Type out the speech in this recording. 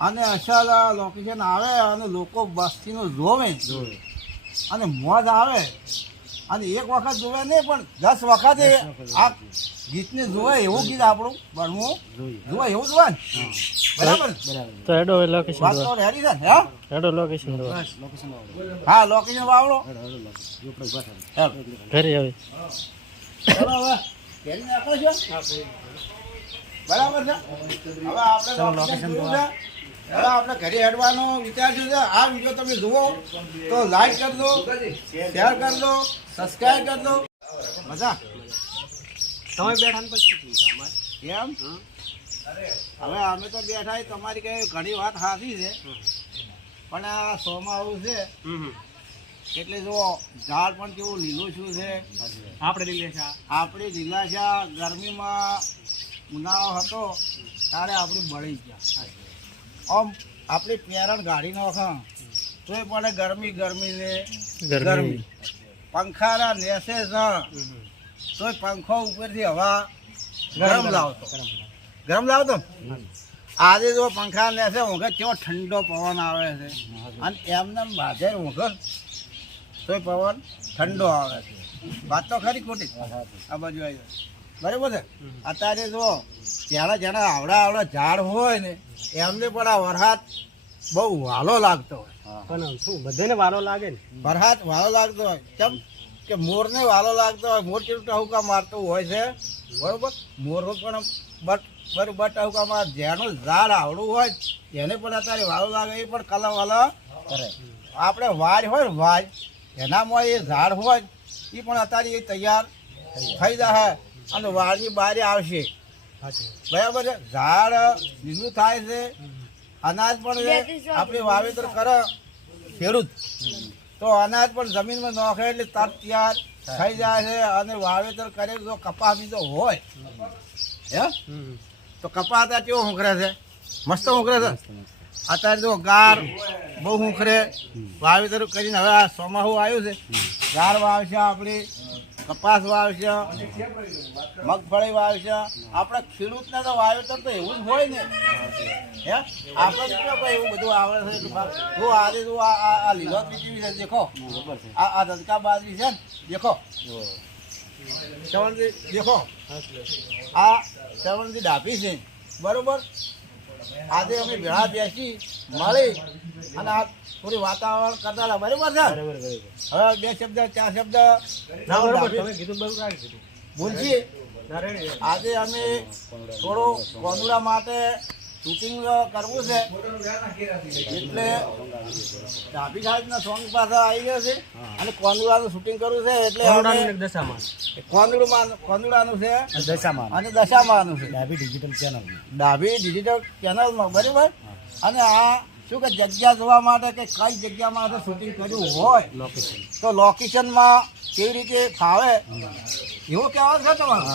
અને અસલ લોકેશન આવે અને લોકો વસ્તીનું જોવે અને મોજ આવે અને એક વખત જોવે નહીં પણ 10 વખત આ ગીતને જોવે એવું ગીત આપણું બનવું જોવે એવું જોવે ને બરાબર તો હેડો લોકેશન વાત તો રેડી છે ને હેડો લોકેશન હા લોકેશન વાવડો ઘરે આવે ચલો હવે ઘેરી નાખો છો બરાબર છે હવે આપણે લોકેશન જોવું છે હવે આપણે ઘરે હેડવાનો વિચાર છે આ વિડીયો તમે જુઓ તો લાઈક કરી દો શેર કરી દો સબસ્ક્રાઈબ કરી દો મજા તમે બેઠા ને પછી એમ હવે અમે તો બેઠા તમારી કઈ ઘણી વાત સાચી છે પણ આ શોમાં આવું છે એટલે જો ઝાડ પણ કેવું લીલું શું છે આપણે લીલાશા ગરમીમાં ઉનાળો હતો ત્યારે આપણે બળી ગયા આમ આપણે પેરણ ગાડી નાખા તોય પડે ગરમી ને ગરમી પંખાના નેસે તોય પંખો ઉપરથી હવા ગરમ લાવતો આજે જો પંખા નેસે ઊંઘે કેવો ઠંડો પવન આવે છે અને એમને બાજે ઊંઘે તોય પવન ઠંડો આવે છે વાત તો ખરી ખોટી આ બાજુ આવી બરાબર છે અત્યારે જો જેના આવડા ઝાડ હોય ને એમને પણ આ વરસાદ બહુ વાલો લાગતો હોય પણ શું બધાને વારો લાગે ને વરસાદ વાલો લાગતો હોય કેમ કે મોરને વાલો લાગતો હોય મોર કેટલું ટહુકા મારતું હોય છે બરોબર મોર પણ બરોબર ટહુકામાં જેનું ઝાડ આવડું હોય એને પણ અત્યારે વાલો લાગે એ પણ કલર વાલો કરે આપણે વાજ હોય ને વાજ એનામાં એ ઝાડ હોય એ પણ અત્યારે એ તૈયાર થઈ જાય અને વાળની બારી આવશે બરાબર છે ઝાડ લીલું થાય છે અનાજ પણ આપણે વાવેતર કરે ખેડૂત તો અનાજ પણ જમીનમાં નાખે એટલે તરત તૈયાર થઈ જાય છે અને વાવેતર કરે તો કપાસ બીજો હોય હે તો કપાસ અત્યારે કેવો હુંકરે છે મસ્ત હુંકરે છે અત્યારે જો ગાર બહુ હુંકરે વાવેતર કરીને હવે આ ચોમાસું આવ્યું છે ગાર વાવશે આપણે કપાસ વાવશે મગફળી વાવશે આપણે ખેડૂતને તો વાવેતર તો એવું જ હોય ને હે આપણે ભાઈ એવું બધું આવડે છે જો આજે જો આ લીલો પીટી છે દેખો આ ધંધકા બાજરી છે ને દેખો ચવણજી દેખો આ ચવણજી ડાભી છે બરોબર આજે અમે ભેળા બેસી મળી અને આ થોડી વાતાવરણ કરતા હતા બરાબર છે હવે 2 શબ્દ 4 શબ્દ બોલશી આજે અમે થોડો કોંદુડા માટે શૂટિંગ કરવું છે એટલે ડાભી સાહેબના સોંગ પાસે આવી ગયા છે અને કોંદુડાનું શૂટિંગ કરવું છે એટલે કોંદુડાનું છે અને દશામાનું છે ડાભી ડિજિટલ ચેનલમાં બરાબર અને આ શું કે જગ્યા જોવા માટે કે કઈ જગ્યામાં આપણે શૂટિંગ કર્યું હોય તો લોકેશનમાં કેવી રીતે ફાવે એવું કહેવાનું છે તમારે